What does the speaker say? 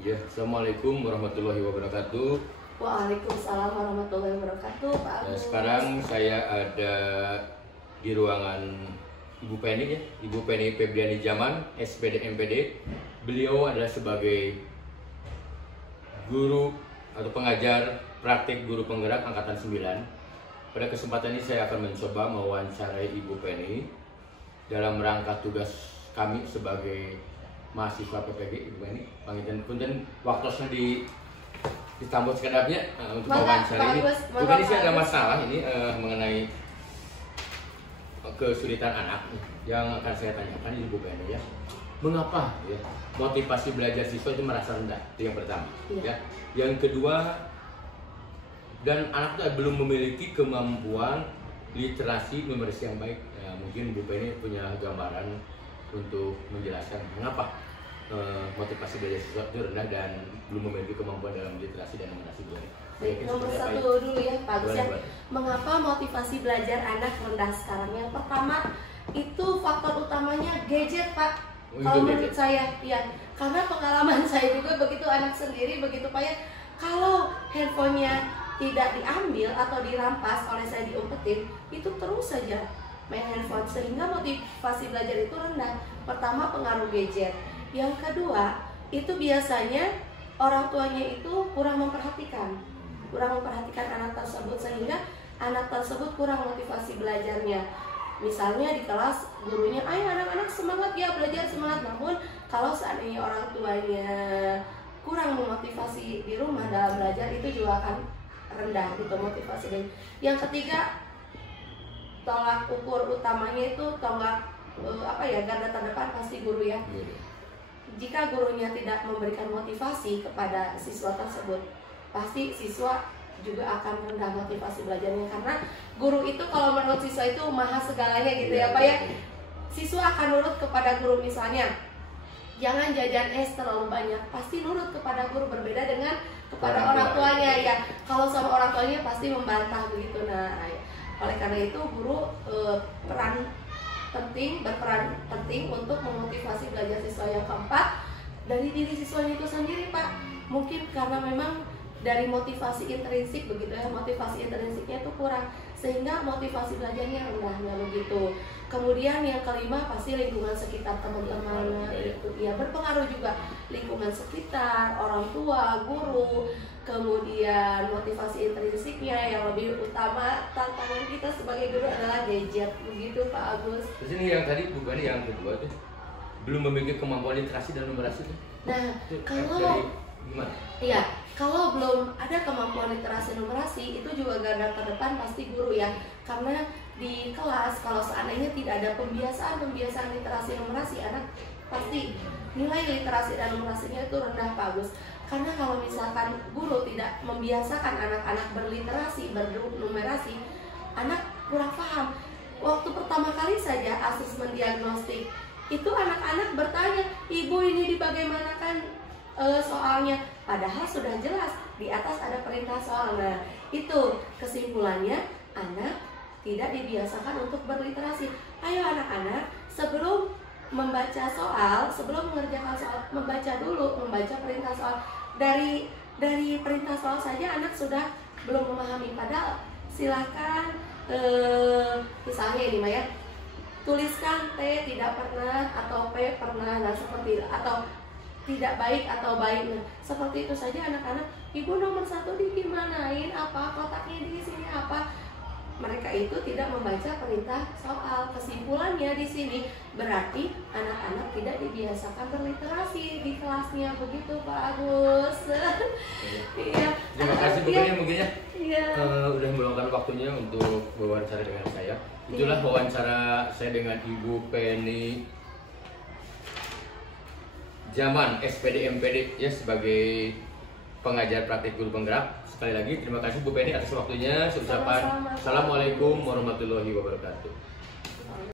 Ya, Assalamualaikum warahmatullahi wabarakatuh. Waalaikumsalam warahmatullahi wabarakatuh, Pak Nah, Agus. sekarang saya ada di ruangan Ibu Penny ya, Ibu Penny Febriani Zaman, SPD MPD. Beliau adalah sebagai guru atau pengajar praktik guru penggerak angkatan 9. Pada kesempatan ini saya akan mencoba mewawancarai Ibu Penny dalam rangka tugas kami sebagai mahasiswa PPG. Ibu Penny, pangitan punten waktosnya ditambut sekedapnya untuk wawancara ini. Bu Penny, sih ada masalah ini mengenai kesulitan anak yang akan saya tanyakan ini Bu Penny ya. Mengapa ya motivasi belajar siswa itu merasa rendah? Itu yang pertama. Ya. Yang kedua, dan anak itu belum memiliki kemampuan literasi numerasi yang baik. Ya, mungkin Bu Penny punya gambaran untuk menjelaskan mengapa motivasi belajar siswa itu rendah dan belum memiliki kemampuan dalam literasi dan numerasi. Baik, nomor satu dulu ya Pak Agus ya. Mengapa motivasi belajar anak rendah sekarang? Yang pertama itu faktor utamanya gadget, Pak. Kalau menurut saya, ya, karena pengalaman saya juga begitu anak sendiri begitu Pak ya. Kalau handphonenya tidak diambil atau dirampas oleh saya diumpetin, itu terus saja main handphone sehingga motivasi belajar itu rendah. Pertama pengaruh gadget. Yang kedua itu biasanya orang tuanya itu kurang memperhatikan anak tersebut sehingga anak tersebut kurang motivasi belajarnya. Misalnya di kelas gurunya, ayo anak-anak semangat ya belajar semangat, namun kalau seandainya orang tuanya kurang memotivasi di rumah dalam belajar, itu juga akan rendah gitu motivasi. Yang ketiga, tolak ukur utamanya itu garda terdepan pasti guru ya. Jika gurunya tidak memberikan motivasi kepada siswa tersebut, pasti siswa juga akan rendah motivasi belajarnya, karena guru itu kalau menurut siswa itu maha segalanya gitu ya Pak ya. Siswa akan nurut kepada guru, misalnya jangan jajan es terlalu banyak, pasti nurut kepada guru, berbeda dengan kepada orang tuanya ya. Kalau sama orang tuanya pasti membantah begitu. Nah, oleh karena itu guru berperan penting untuk memotivasi belajar siswa. Yang keempat, dari diri siswanya itu sendiri Pak. Mungkin karena memang dari motivasi intrinsik begitu ya, motivasi intrinsiknya itu kurang sehingga motivasi belajarnya rendahnya begitu. Kemudian yang kelima pasti lingkungan sekitar teman-teman itu ya berpengaruh juga, lingkungan sekitar, orang tua, guru, kemudian motivasi intrinsiknya. Yang lebih utama tantangan kita sebagai guru adalah gadget begitu Pak Agus. Terus ini yang tadi bukan yang kedua tuh belum memiliki kemampuan literasi dan numerasi tuh. Nah, kalau belum ada kemampuan literasi numerasi, itu juga garda terdepan pasti guru ya. Karena di kelas kalau seandainya tidak ada pembiasaan literasi numerasi, anak pasti nilai literasi dan numerasinya itu rendah Pak Agus. Karena kalau misalkan guru tidak membiasakan anak-anak berliterasi, bernumerasi, anak kurang paham. Waktu pertama kali saja asesmen diagnostik, itu anak-anak bertanya, ibu ini dibagaimanakan soalnya, padahal sudah jelas di atas ada perintah soal. Nah, itu kesimpulannya anak tidak dibiasakan untuk berliterasi. Ayo anak-anak, sebelum membaca soal, sebelum mengerjakan soal, membaca perintah soal. Dari perintah soal saja anak sudah belum memahami. Padahal silakan misalnya ini Maya, tuliskan T tidak pernah atau P pernah, nah seperti itu, atau tidak baik atau baik. Nah, seperti itu saja anak-anak, ibu nomor 1 digimanain apa, kotaknya di sini apa. Mereka itu tidak membaca perintah soal. Kesimpulannya di sini berarti anak-anak tidak dibiasakan berliterasi di kelasnya begitu Pak Agus. Iya. Terima kasih Bu Penny mungkin ya. Iya. Udah meluangkan waktunya untuk wawancara dengan saya. Itulah wawancara saya dengan Ibu Penny Zaman, SPD MPD ya, sebagai pengajar praktik guru penggerak. Sekali lagi terima kasih Bu Penny atas waktunya. Saya ucapkan Assalamualaikum warahmatullahi wabarakatuh.